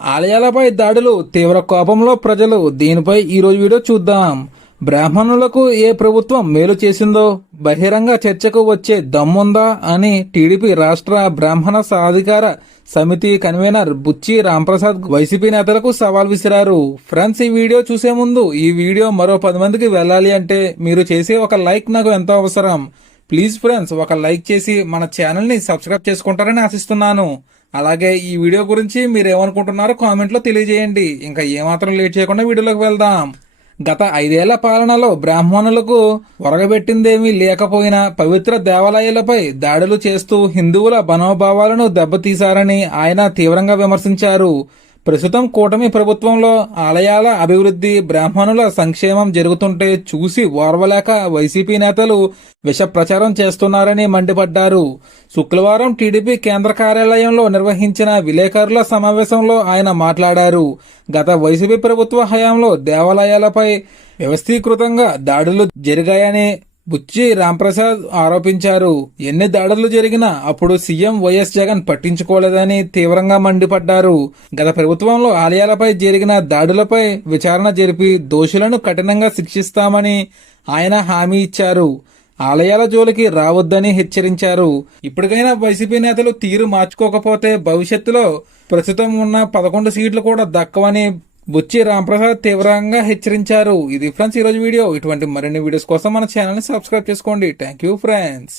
ఆలయాలపై దాడులు తీవ్ర కోపంలో ప్రజలు. దీనిపై ఈరోజు వీడియో చూద్దాం. బ్రాహ్మణులకు ఏ ప్రభుత్వం మేలు చేసిందో బహిరంగ చర్చకు వచ్చే దమ్ముందా అని టీడీపీ రాష్ట్ర బ్రాహ్మణ సాధికార సమితి కన్వీనర్ బుచ్చి రాంప్రసాద్ వైసీపీ నేతలకు సవాల్ విసిరారు. ఫ్రెండ్స్, ఈ వీడియో చూసే ముందు ఈ వీడియో మరో 10 మందికి వెళ్ళాలి అంటే మీరు చేసే ఒక లైక్ నాకు ఎంతో అవసరం. ప్లీజ్ ఫ్రెండ్స్, ఒక లైక్ చేసి మన ఛానల్ ని సబ్స్క్రైబ్ చేసుకుంటారని ఆశిస్తున్నాను. అలాగే ఈ వీడియో గురించి మీరు ఏమనుకుంటున్నారో కామెంట్ లో తెలియజేయండి. ఇంకా ఏమాత్రం లేట్ చేయకుండా వీడియోలోకి వెళ్దాం. గత 5 ఏళ్ల పాలనలో బ్రాహ్మణులకు ఒరగబెట్టిందేమీ లేకపోయినా పవిత్ర దేవాలయాలపై దాడులు చేస్తూ హిందువుల మనోభావాలను దెబ్బతీశారని ఆయన తీవ్రంగా విమర్శించారు. ప్రస్తుతం కూటమి ప్రభుత్వంలో ఆలయాల అభివృద్ధి, బ్రాహ్మణుల సంక్షేమం జరుగుతుంటే చూసి ఓర్వలేక వైసీపీ నేతలు విష ప్రచారం చేస్తున్నారని మండిపడ్డారు. శుక్రవారం టీడీపీ కేంద్ర కార్యాలయంలో నిర్వహించిన విలేకరుల సమావేశంలో ఆయన మాట్లాడారు. గత వైసీపీ ప్రభుత్వ హయాంలో దేవాలయాలపై వ్యవస్థీకృతంగా దాడులు జరిగాయని బుచ్చి రాంప్రసాద్ ఆరోపించారు. ఎన్ని దాడులు జరిగినా అప్పుడు సీఎం వైఎస్ జగన్ పట్టించుకోలేదని తీవ్రంగా మండిపడ్డారు. గత ప్రభుత్వంలో ఆలయాలపై జరిగిన దాడులపై విచారణ జరిపి దోషులను కఠినంగా శిక్షిస్తామని ఆయన హామీ ఇచ్చారు. ఆలయాల జోలికి రావద్దని హెచ్చరించారు. ఇప్పటికైనా వైసీపీ నేతలు తీరు మార్చుకోకపోతే భవిష్యత్తులో ప్రస్తుతం ఉన్న 11 సీట్లు కూడా దక్కవని బుచ్చి రాంప్రసాద్ తీవ్రంగా హెచ్చరించారు. ఇది ఫ్రెండ్స్ ఈరోజు వీడియో. ఇటువంటి మరిన్ని వీడియోస్ కోసం మన ఛానల్ ని సబ్స్క్రైబ్ చేసుకోండి. Thank you friends.